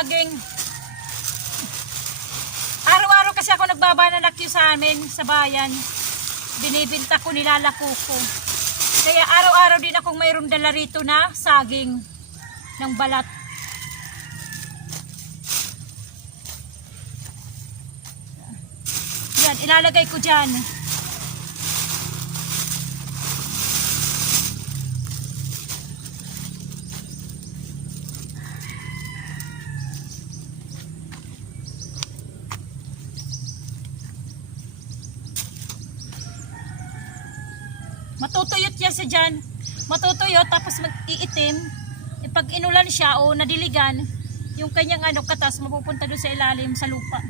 saging. Araw-araw kasi ako nagbabananakyo sa amin, sa bayan. Binibinta ko, nilalako ko. Kaya araw-araw din akong mayroong dala rito na saging ng balat. Yan, ilalagay ko dyan. Matutuyot yan sa dyan. Matutuyot tapos mag-iitim. E pag inulan siya o nadiligan, yung kanyang katas mapupunta doon sa ilalim sa lupa.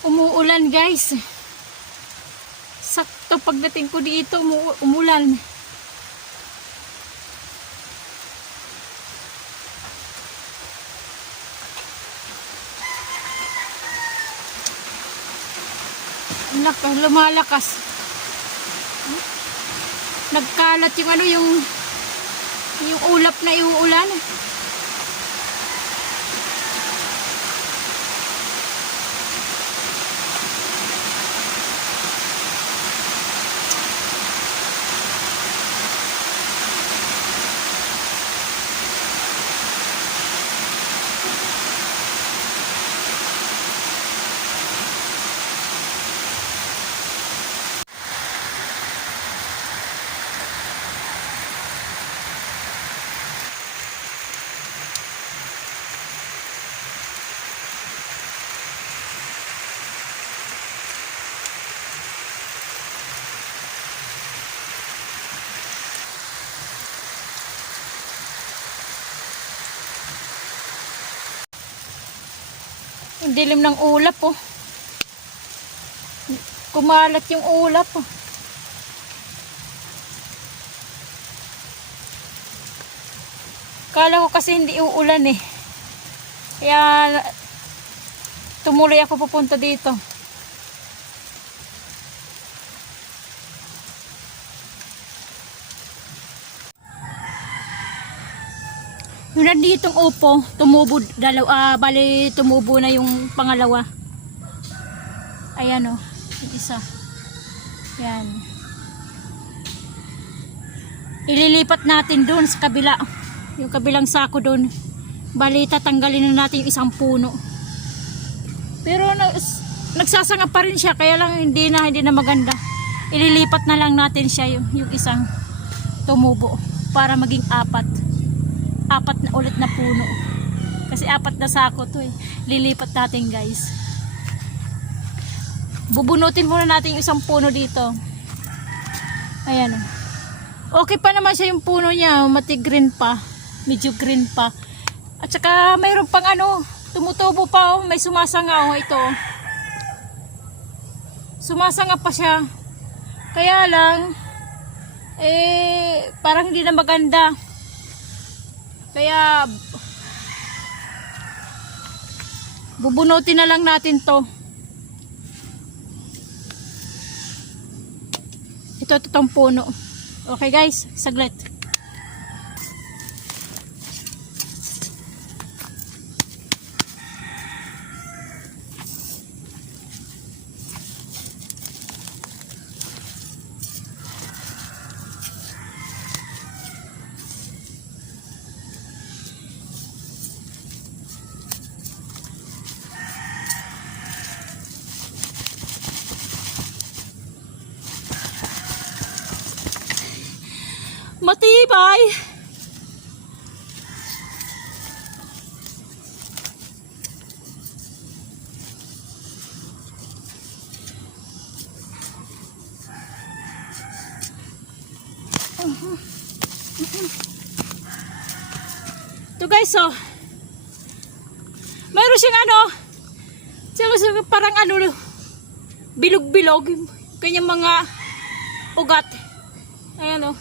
Umuulan guys. Sakto pagdating ko dito umulan. Lumalakas. Nagkalat yung yung ulap na iuulan. Ang dilim ng ulap oh. Kumalat yung ulap oh. Kala ko kasi hindi uulan eh. Kaya tumuloy ako pupunta dito. Yung nanditong upo, tumubo bali tumubo na yung pangalawa. Ayan o, yung isa. Yan. Ililipat natin doon sa kabila. Yung kabilang sako doon. Bali tatanggalin na natin yung isang puno. Pero nagsasanga pa rin siya, kaya lang hindi na maganda. Ililipat na lang natin siya yung isang tumubo para maging apat na ulit na puno. Kasi 4 na sako to eh. Lilipat natin guys. Bubunutin muna natin yung isang puno dito. Ayan. Okay pa naman siya yung puno niya. Mati-green pa. Medyo green pa. At saka mayroon pang tumutubo pa oh. May sumasanga oh. Ito oh. Sumasanga pa siya. Kaya lang parang hindi na maganda. Kaya bubunutin na lang natin to. Itong puno. Okay guys, saglit. Matibay. Ito guys, oh. Mayroon siyang ano, parang ano, bilog-bilog. Kanyang mga ugat. Ayan, oh.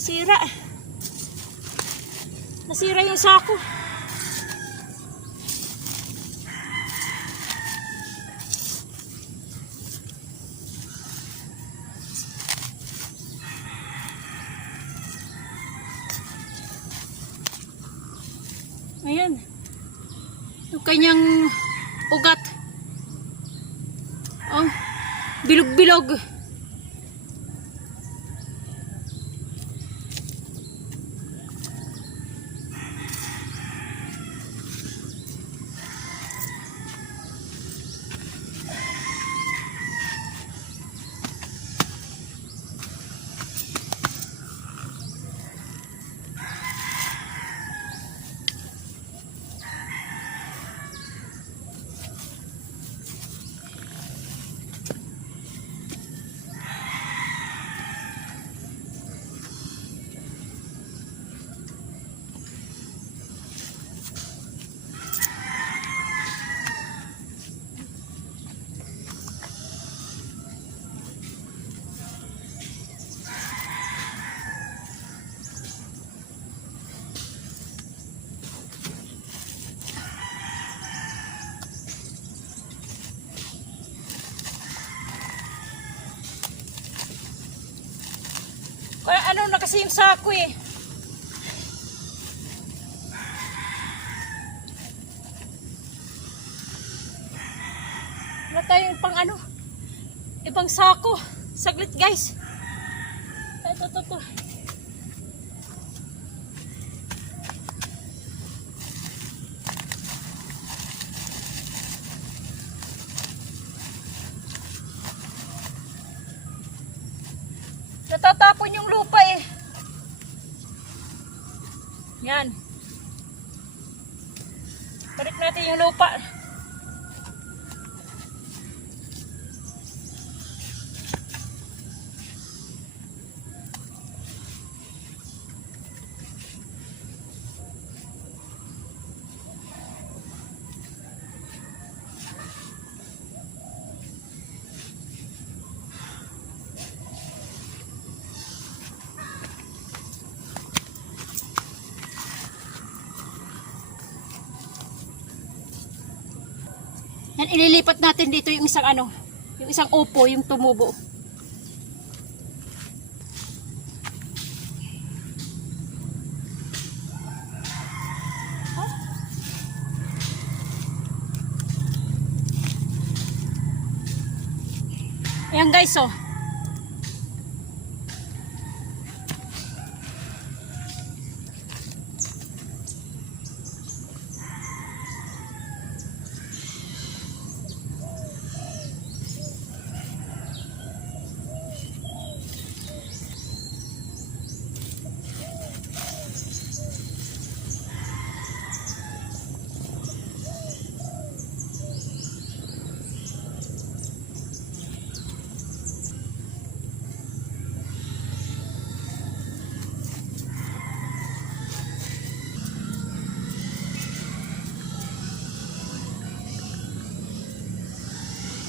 Nasira. Nasira yung sako. Ayan. Yung kanyang ugat. Oh, bilog-bilog. Ano na kasi yung sako eh. Wala tayong pang ano, ibang sako. Saglit guys. Ito. Natatapon yung lupa eh. Yan. Balik natin yung lupa. Yan, ililipat natin dito yung isang ano, yung isang upo, yung tumubo. Ayan guys, oh.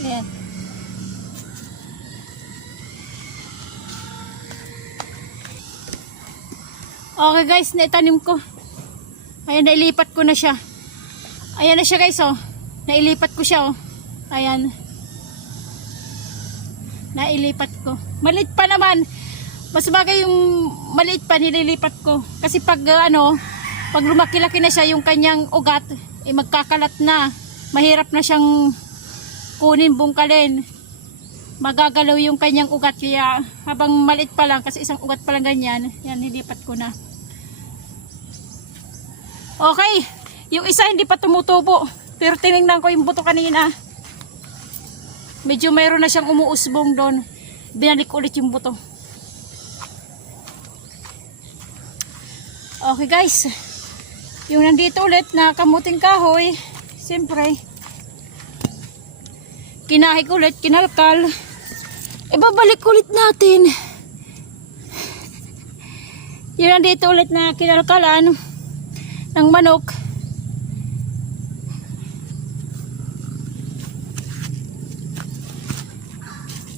Ayan. Okay guys, naitanim ko. Ayan, nailipat ko na siya. Ayan na siya guys, oh. Nailipat ko siya, oh. Ayan. Nailipat ko. Maliit pa naman. Mas bagay yung maliit pa, nililipat ko. Kasi pag pag lumaki-laki na siya yung kanyang ugat, eh magkakalat na. Mahirap na siyang kunin, bungkalin. Magagalaw yung kanyang ugat. Kaya habang maliit pa lang, kasi isang ugat pa lang ganyan, yan, nilipat ko na. Okay. Yung isa hindi pa tumutubo. Pero tinignan ko yung buto kanina. Medyo mayroon na siyang umuusbong doon. Binalik ulit yung buto. Okay guys. Yung nandito ulit na kamuting kahoy, siyempre, kinahig ulit, kinalkal. Ibabalik ulit natin. Yung nandito ulit na kinalkalan ng manok.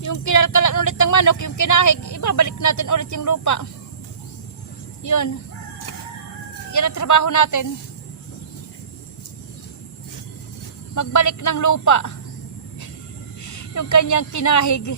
Yung kinalkalan ulit ng manok, yung kinahig, ibabalik natin ulit yung lupa. Yun. Yan ang trabaho natin. Magbalik ng lupa. Yung kanyang kinahig.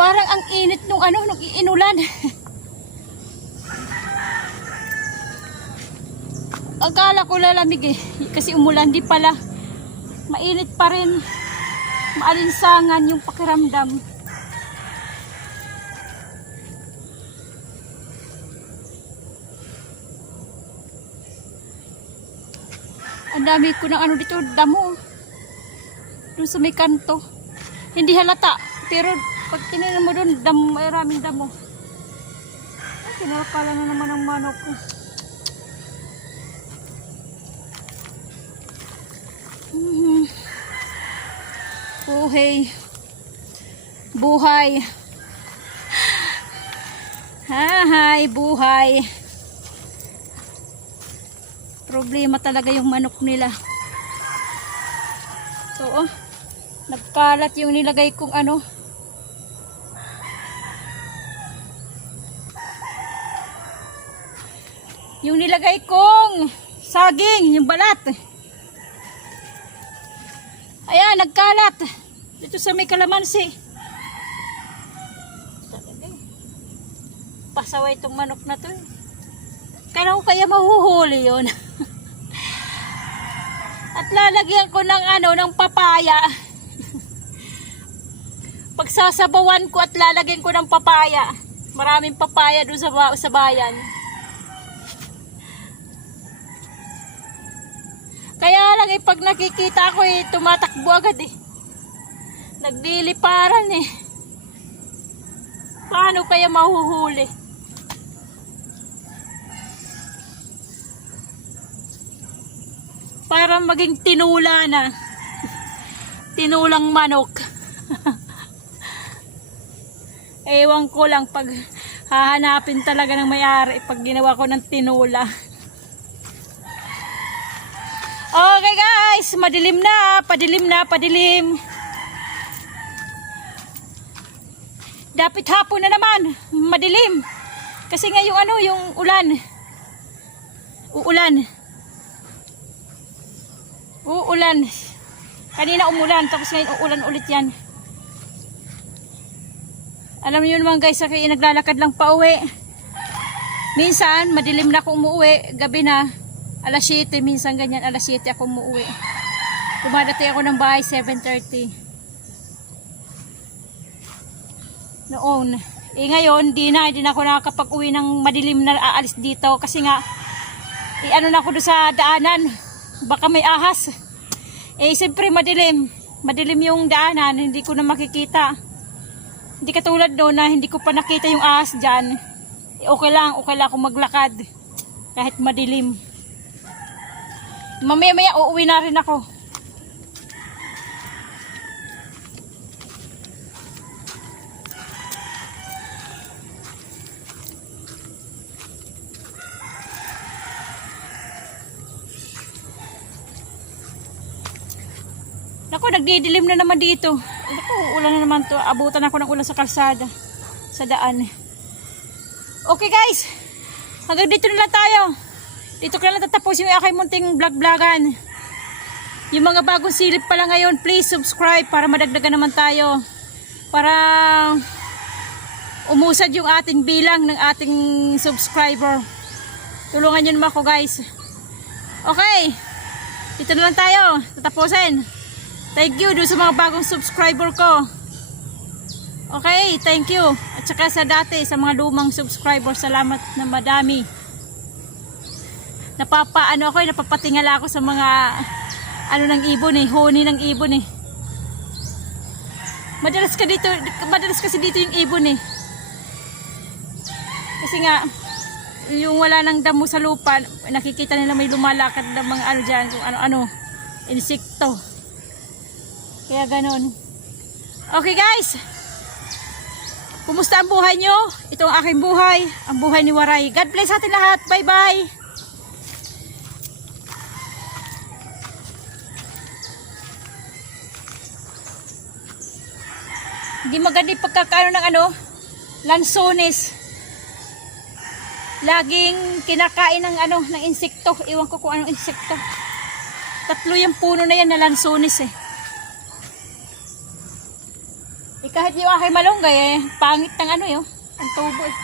Parang ang init nung nung inulan. Akala ko lalamig eh. Kasi umulan, di pala. Mainit pa rin. Maalinsangan yung pakiramdam. Ang dami ko ng dito, damo. Doon sa may kanto. Hindi halata, pero pag tinignan mo doon, maraming damo. Kinalkala na naman ang manok ko. Buhay. Hi, buhay. Problema talaga yung manok nila. So, nagkalat yung nilagay kong yung nilagay kong saging, yung balat. Ayan, nagkalat. Dito sa may kalamansi. Pasaway itong manok na to. Kailan ko kaya mahuhuli yun? At lalagyan ko ng ng papaya. Pagsasabawan ko at lalagyan ko ng papaya. Maraming papaya doon sa bayan. Kaya lang pag nakikita ko tumatakbo agad Nagdiliparan Paano kaya mahuhuli? Para maging tinula na. Tinulang manok. Ewan ko lang pag hahanapin talaga ng may-ari pag ginawa ko ng tinula. Okay guys, madilim na, padilim. Dapat hapon na naman, madilim. Kasi nga yung ulan. Uulan. Kanina umulan, tapos ngayon uulan ulit yan. Alam niyo naman guys, kaya naglalakad lang pa uwi. Minsan, madilim na ako umuwi, gabi na. Alas 7, minsan ganyan, alas 7 ako umuwi. Dumadating ako ng bahay, 7:30. Noon. Ngayon, hindi na ako nakakapag-uwi ng madilim na aalis dito. Kasi nga, na ako doon sa daanan. Baka may ahas. Eh, siyempre madilim. Madilim yung daanan, hindi ko na makikita. Hindi katulad doon na hindi ko pa nakita yung ahas dyan. Eh, okay lang akong maglakad. Kahit madilim. Mamaya-maya uuwi na rin ako. Naku, nagdidilim na naman dito. Naku, ulan na naman to. Abutan ako ng ulan sa kalsada. Sa daan. Okay guys. Hanggang dito na lang tayo. Dito ko na lang tatapos yung aking munting vlog-vlogan. Yung mga bagong silip pala ngayon, please subscribe para madagdagan naman tayo. Para umusad yung ating bilang ng ating subscriber. Tulungan nyo naman ako guys. Okay. Dito na lang tayo. Tatapusin. Thank you doon sa mga bagong subscriber ko. Okay, thank you. At saka sa dati, sa mga lumang subscriber, salamat na madami. Napapatingala ako sa mga ng ibon honey ng ibon eh. Madalas kasi dito yung ibon eh. Kasi nga, yung wala nang damo sa lupa, nakikita nila may lumalakad ng mga dyan, kung insekto. Kaya ganon. Okay guys. Kumusta ang buhay nyo? Ito ang aking buhay. Ang buhay ni Waray. God bless atin lahat. Bye bye. Hindi maganda yung pagkakaano ng lansones. Laging kinakain ng ng insekto. Iwan ko kung anong insekto. 3 yung puno na yan na lansones eh. Kahit yung aking malunggay pangit ng ang tubo eh.